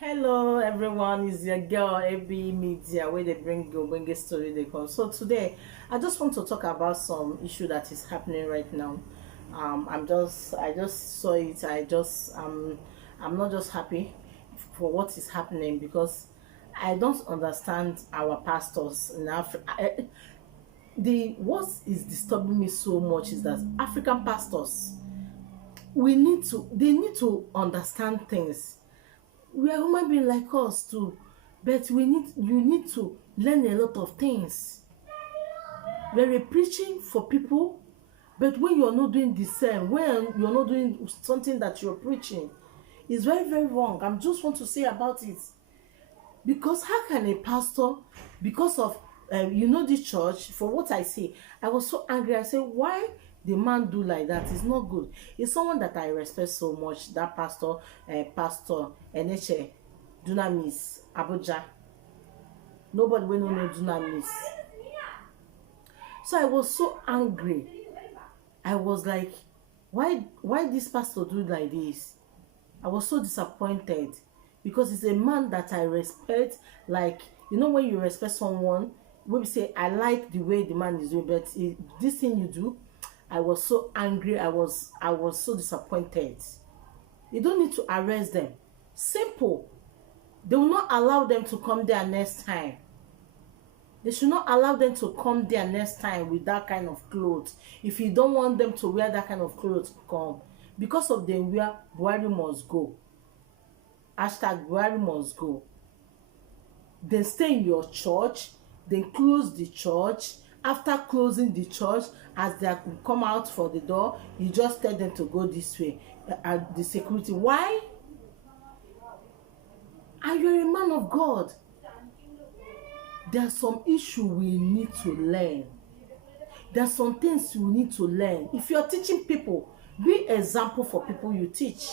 Hello everyone, it's your girl AB Media where they bring you bring a story they come. So today I just want to talk about some issue that is happening right now. I just saw it. I'm not just happy for what is happening because I don't understand our pastors in Africa. The what is disturbing me so much is that African pastors, they need to understand things. We are human being like us too, but you need to learn a lot of things. We're preaching for people, but when you're not doing the same, when you're not doing something that you're preaching, it's very very wrong. I just want to say about it, because how can a pastor, because of this church, for what I say, I was so angry. I said, why the man do like that? It's not good. It's someone that I respect so much, that pastor Eneche Dunamis Abuja. Nobody will know Dunamis. So I was so angry. I was like, why this pastor do like this? I was so disappointed because it's a man that I respect. Like, when you respect someone, when we say, I like the way the man is doing, but this thing you do, I was so angry. I was so disappointed. You don't need to arrest them. Simple. They will not allow them to come there next time. They should not allow them to come there next time with that kind of clothes. If you don't want them to wear that kind of clothes, come. Because of them wear, Buhari must go. Hashtag Buhari must go. Then stay in your church. Then close the church. After closing the church, as they come out for the door, you just tell them to go this way. The security. Why? And you're a man of God. There are some issues we need to learn. There are some things we need to learn. If you're teaching people, be example for people you teach.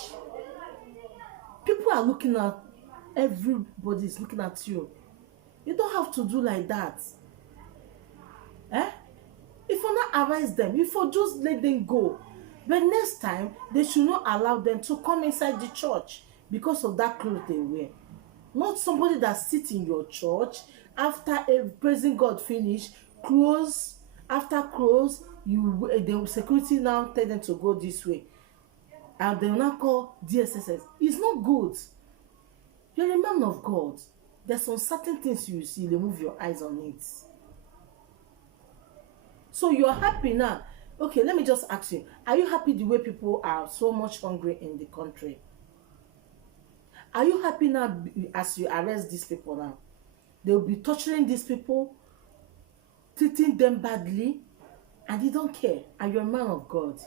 People are looking at, everybody is looking at you. You don't have to do like that. If you not arrest them, if you just let them go, but next time they should not allow them to come inside the church because of that clothes they wear. Not somebody that sits in your church after praising God finish, close, after close, the security now tell them to go this way, and they will now call DSSS. It's not good. You're a man of God. There's some certain things you see, they move your eyes on it. So you're happy now. Okay, let me just ask you, are you happy the way people are so much hungry in the country? Are you happy now as you arrest these people now? They'll be torturing these people, treating them badly, and you don't care, and you're a man of God.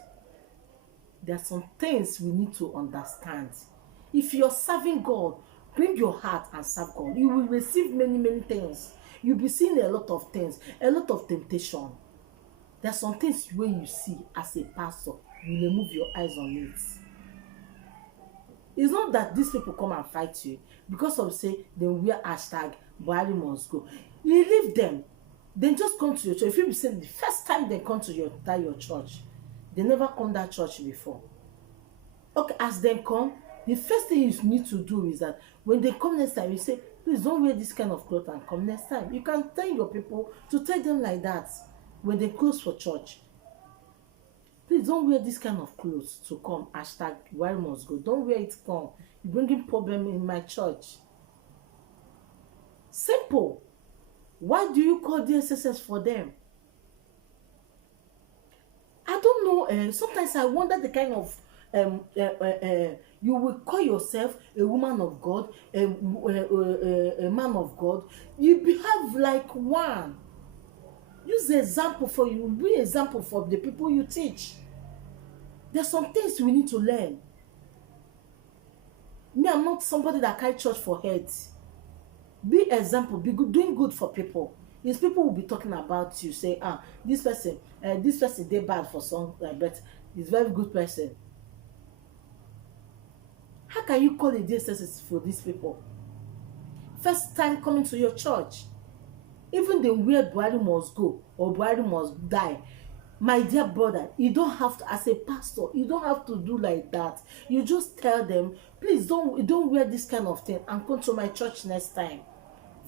There are some things we need to understand. If you're serving God, bring your heart and serve God. You will receive many, many things. You'll be seeing a lot of things, a lot of temptation. There are some things where you see as a pastor, you remove your eyes on it. It's not that these people come and fight you because of say they wear hashtag Buhari must go. You leave them. Then just come to your church. If you be saying the first time they come to your church, they never come that church before. Okay, as they come, the first thing you need to do is that when they come next time, you say, please don't wear this kind of clothes and come next time. You can tell your people to tell them like that when they close for church. Please don't wear this kind of clothes to come. Hashtag Buhari must go. Don't wear it come. You're bringing problem in my church. Simple. Why do you call DSSS for them? I don't know. Sometimes I wonder the kind of you will call yourself a woman of God, a man of God. You behave like one. Use the example for you. Be example for the people you teach. There's some things we need to learn. Me, I'm not somebody that carry church for head. Be example. Be good, doing good for people. These people will be talking about you. Say, this person they bad for some, but he's very good person. How can you call a DSS for these people? First time coming to your church. Even they wear Buhari must go or Buhari must die. My dear brother, you don't have to, as a pastor, you don't have to do like that. You just tell them, please don't wear this kind of thing and come to my church next time.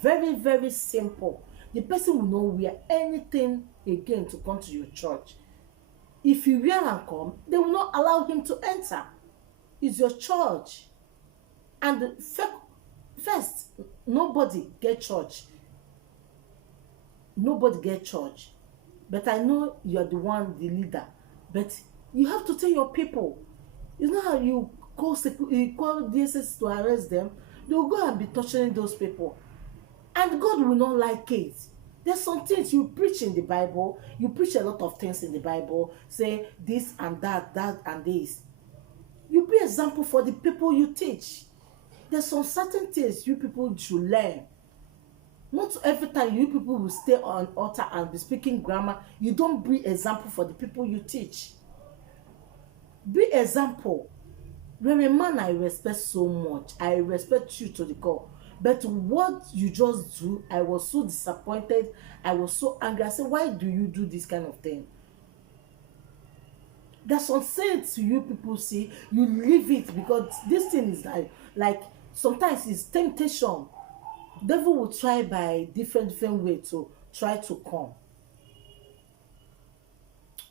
Very, very simple. The person will not wear anything again to come to your church. If you wear and come, they will not allow him to enter. It's your church. And first, nobody get church. Nobody get church. But I know you're the one, the leader. But you have to tell your people. You know how you call DSS to arrest them? They will go and be torturing those people. And God will not like it. There's some things you preach in the Bible. You preach a lot of things in the Bible. Say this and that and this. You be example for the people you teach. There's some certain things you people should learn. Not every time you people will stay on altar and be speaking grammar. You don't be example for the people you teach. Be example. You're a man I respect so much. I respect you to the core. But what you just do, I was so disappointed. I was so angry. I said, why do you do this kind of thing? There's some things you people see, you leave it because this thing is like sometimes it's temptation. Devil will try by different way to try to come.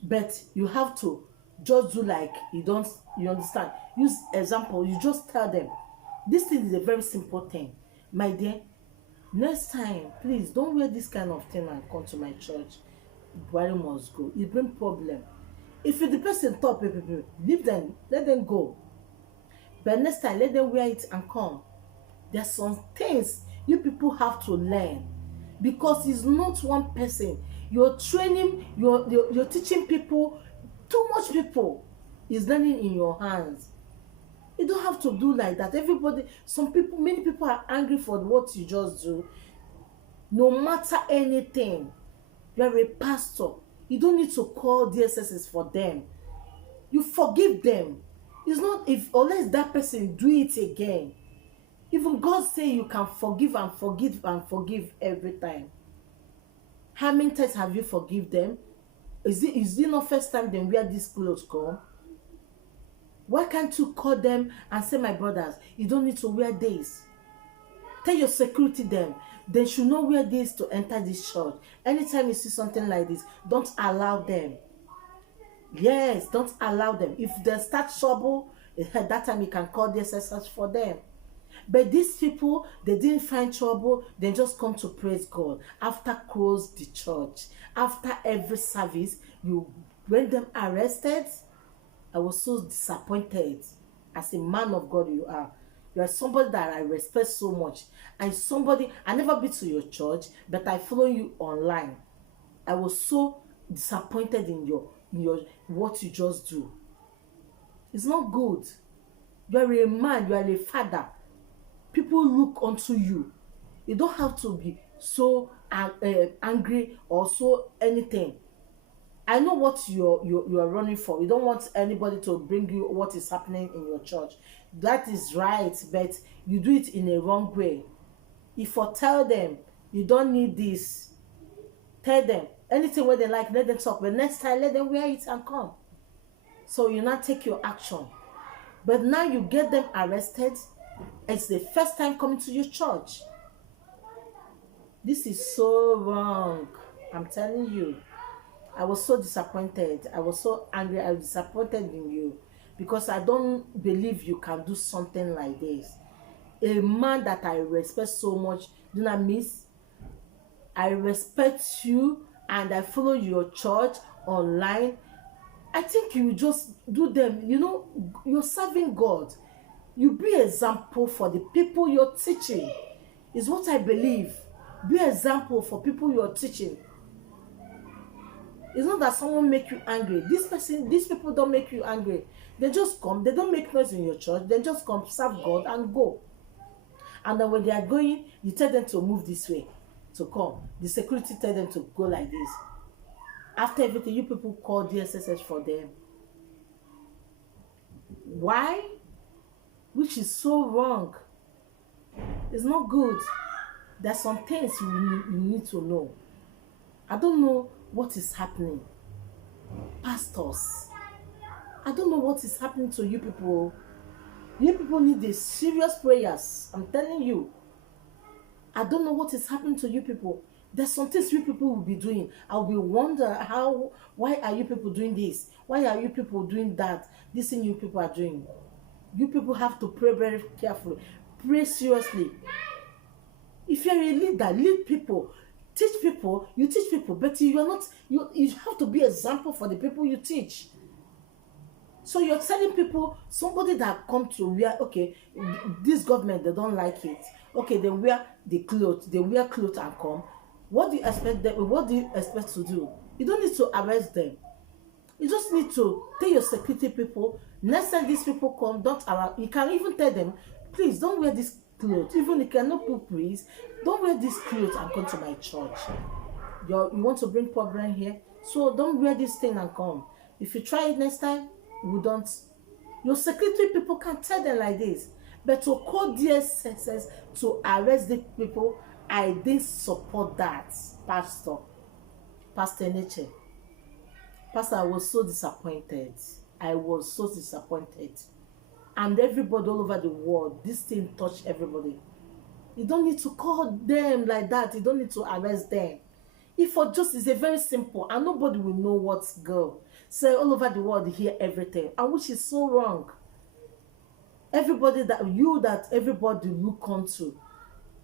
But you have to just do like you understand. Use example, you just tell them. This thing is a very simple thing. My dear, next time, please don't wear this kind of thing and come to my church. Buhari must go. It bring problem. If the person talk, leave them, let them go. But next time, let them wear it and come. There's some things you people have to learn, because it's not one person. You're training, you're teaching people. Too much people is learning in your hands. You don't have to do like that. Many people are angry for what you just do. No matter anything, you're a pastor. You don't need to call DSSs for them. You forgive them. It's not unless that person do it again. Even God say you can forgive and forgive every time. How many times have you forgive them? Is it not first time they wear these clothes come? Why can't you call them and say, my brothers, you don't need to wear this? Tell your security them. They should not wear this to enter this church. Anytime you see something like this, don't allow them. Yes, don't allow them. If they start trouble, at that time you can call the SSH for them. But these people, they didn't find trouble. They just come to praise God. After close the church, after every service, you bring them arrested. I was so disappointed. As a man of God you are. You are somebody that I respect so much. And somebody, I never been to your church, but I follow you online. I was so disappointed in your what you just do. It's not good. You are a man, you are a father. People look unto you. You don't have to be so angry or so anything. I know what you are running for. You don't want anybody to bring you what is happening in your church. That is right, but you do it in a wrong way. If you tell them you don't need this, tell them anything where they like, let them talk. But next time, let them wear it and come. So you not take your action. But now you get them arrested. It's the first time coming to your church. This is so wrong. I'm telling you. I was so disappointed. I was so angry. I was disappointed in you because I don't believe you can do something like this. A man that I respect so much, do not miss. I respect you and I follow your church online. I think you just do them. You know, you're serving God. You be example for the people you're teaching. Is what I believe. Be example for people you're teaching. It's not that someone make you angry. These people don't make you angry. They just come. They don't make noise in your church. They just come, serve God and go. And then when they are going, you tell them to move this way, to come. The security tell them to go like this. After everything, you people call DSSH for them. Why? Which is so wrong. It's not good. There's some things you need to know. I don't know what is happening. Pastors, I don't know what is happening to you people. You people need the serious prayers. I'm telling you. I don't know what is happening to you people. There's some things you people will be doing. I'll be wonder why are you people doing this? Why are you people doing that? This thing you people are doing. You people have to pray very carefully. Pray seriously. If you're a leader, lead people. Teach people, you teach people, but you are not, you have to be example for the people you teach. So you're telling people, somebody that come to wear, okay, this government, they don't like it. Okay, they wear the clothes, they wear clothes and come. What do you expect them, what do you expect to do? You don't need to arrest them. You just need to tell your security people, next time these people come, don't allow, you can even tell them, please don't wear this clothes. Even if you cannot put praise, don't wear this clothes and come to my church. You want to bring problem here, so don't wear this thing and come. If you try it next time, we don't. Your security people can tell them like this, but to call DSS to arrest the people, I didn't support that. Pastor Nature, Pastor, I was so disappointed. I was so disappointed. And everybody all over the world, this thing touched everybody. You don't need to call them like that. You don't need to arrest them. If for justice is very simple, and nobody will know what's go. So all over the world hear everything, and which is so wrong. Everybody that everybody look onto,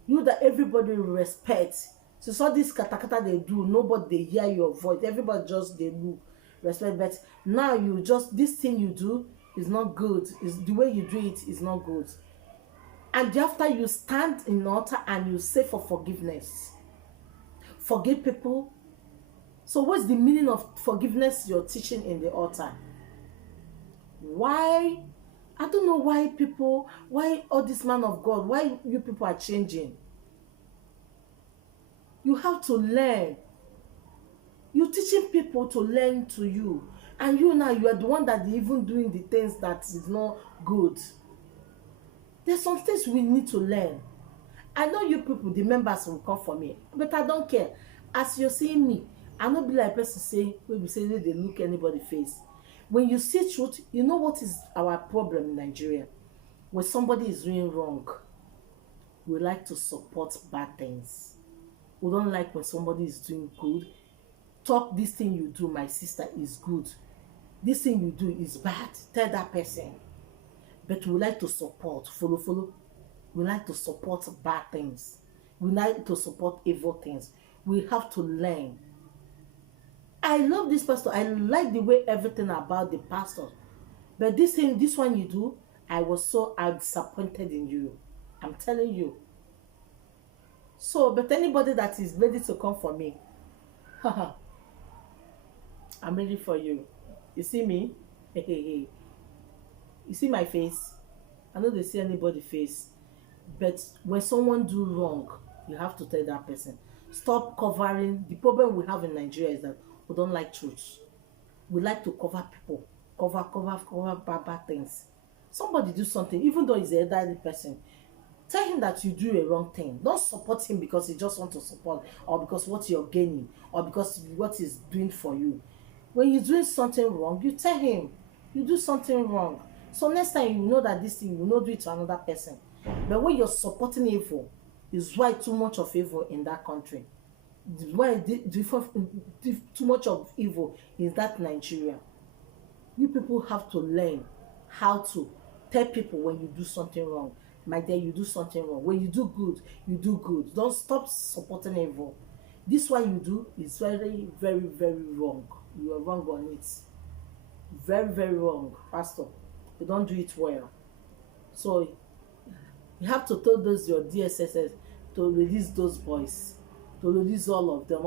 you that everybody respect. So this katakata they do, nobody they hear your voice. Everybody just they look respect. But now you just, this thing you do is not good. Is the way you do it is not good. And after you stand in altar and you say for forgiveness, forgive people. So what's the meaning of forgiveness you're teaching in the altar? Why? I don't know why all this man of God, why you people are changing. You have to learn. You're teaching people to learn to you. And you now, you are the one that even doing the things that is not good. There's some things we need to learn. I know you people, the members will come for me, but I don't care. As you're seeing me, I'm not be like a person say, when we say they look anybody face. When you see truth, you know what is our problem in Nigeria? When somebody is doing wrong, we like to support bad things. We don't like when somebody is doing good. Talk, this thing you do, my sister, is good. This thing you do is bad. Tell that person. But we like to support, follow. We like to support bad things. We like to support evil things. We have to learn. I love this pastor. I like the way everything about the pastor. But this thing, this one you do, I was so disappointed in you. I'm telling you. So, but anybody that is ready to come for me, I'm ready for you. You see me? Hey. You see my face? I know they see anybody's face. But when someone do wrong, you have to tell that person. Stop covering. The problem we have in Nigeria is that we don't like truth. We like to cover people. Cover bad things. Somebody do something, even though he's an elderly person. Tell him that you do a wrong thing. Don't support him because he just wants to support, or because what you're gaining, or because what he's doing for you. When you're doing something wrong, you tell him you do something wrong. So next time you know that this thing, you will not do it to another person. But when you're supporting evil, is why too much of evil in that country. Why too much of evil is that Nigeria. You people have to learn how to tell people when you do something wrong. My dear, you do something wrong. When you do good, you do good. Don't stop supporting evil. This one you do is very, very, very wrong. You are wrong on it. Very, very wrong, Pastor. You don't do it well. So you have to tell those your DSSS to release those boys, to release all of them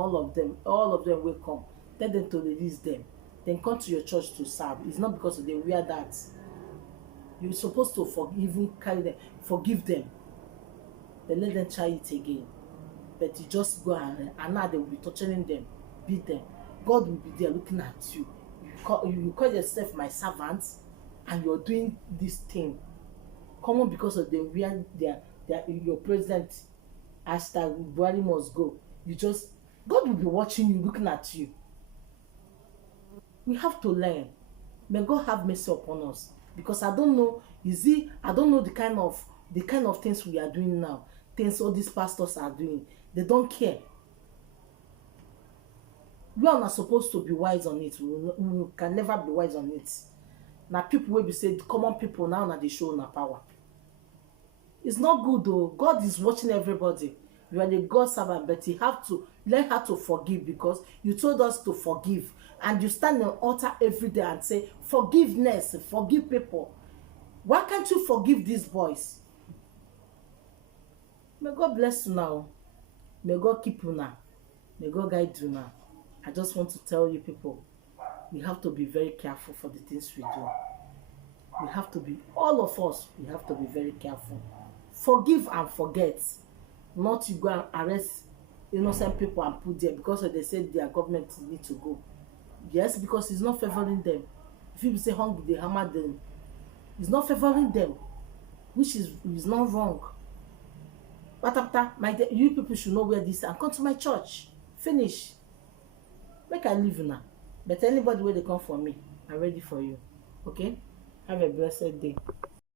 will come. Tell them to release them. Then come to your church to serve. It's not because they wear that. You're supposed to forgive them. Then let them try it again. But you just go and now they will be torturing them, beat them. God will be there looking at you. You call yourself my servant, and you're doing this thing. Common because of them wear your president #Buhari must go. God will be watching you, looking at you. We have to learn. May God have mercy upon us, because I don't know, I don't know the kind of things we are doing now, things all these pastors are doing. They don't care. We are not supposed to be wise on it. We can never be wise on it. Now people will be said common people now they show na power. It's not good though. God is watching everybody. You are the God servant, but you have to learn how to forgive, because you told us to forgive. And you stand on altar every day and say, forgiveness, forgive people. Why can't you forgive these boys? May God bless you now. May God keep you now. May God guide you now. I just want to tell you people, we have to be very careful for the things we do. We have to be, all of us, we have to be very careful. Forgive and forget. Not you go and arrest innocent people and put there because they said their government need to go. Yes, because it's not favoring them. If people say hungry, they hammer them. It's not favoring them, which is not wrong. But after you people should know where this and come to my church. Finish. Make I leave now. But anybody where they come for me, I'm ready for you. Okay? Have a blessed day.